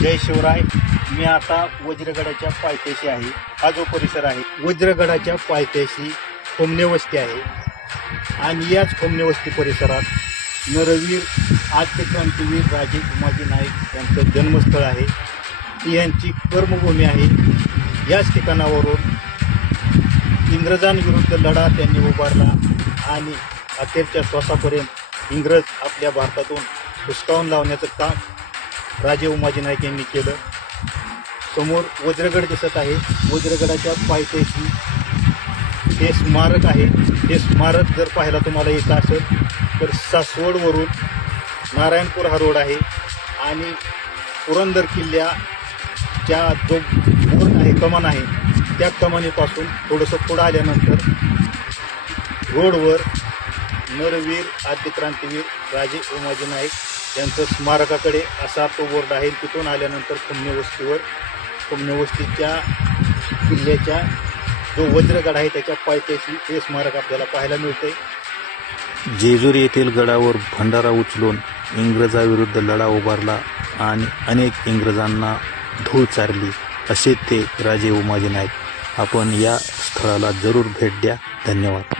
जय शिवराय. मी आता वज्रगडाच्या पायथ्याशी आहे. हा जो परिसर आहे वज्रगडाच्या पायथ्याशी खोमनेवस्ती आहे आणि याच खोमनेवस्ती परिसरात नरवीर आद्य क्रांतीवीर राजे उमाजी नाईक यांचं जन्मस्थळ आहे. यांची कर्मभूमी आहे. याच ठिकाणावरून इंग्रजांविरुद्ध लढा त्यांनी उभारला आणि अखेरच्या श्वासापर्यंत इंग्रज आपल्या भारतातून हुसकावून लावण्याचं काम राजे उमाजी नाईक यांनी केलं. समोर वज्रगड दिसत आहे. वज्रगडाच्या पायथ्याशी हे स्मारक आहे. हे स्मारक जर पाहायला तुम्हाला येत असेल तर सासवडवरून नारायणपूर हा रोड आहे आणि पुरंदर किल्ल्याच्या जो बोर्ड आहे, कमान आहे, त्या कमानीपासून थोडंसं पुढं आल्यानंतर रोडवर नरवीर आद्य क्रांतीवीर राजे उमाजी नाईक यांचं स्मारकाकडे असा तो बोर्ड आहे. तिथून आल्यानंतर खोमनेवस्तीच्या किल्ल्याच्या जो वज्रगड आहे त्याच्या पायथ्याशी हे स्मारक आपल्याला पाहायला मिळते. जेजूर येथील गडावर भंडारा उचलून इंग्रजाविरुद्ध लढा उभारला आणि अनेक इंग्रजांना धूळ चारली असे ते राजे उमाजी नाईक. आपण या स्थळाला जरूर भेट द्या. धन्यवाद.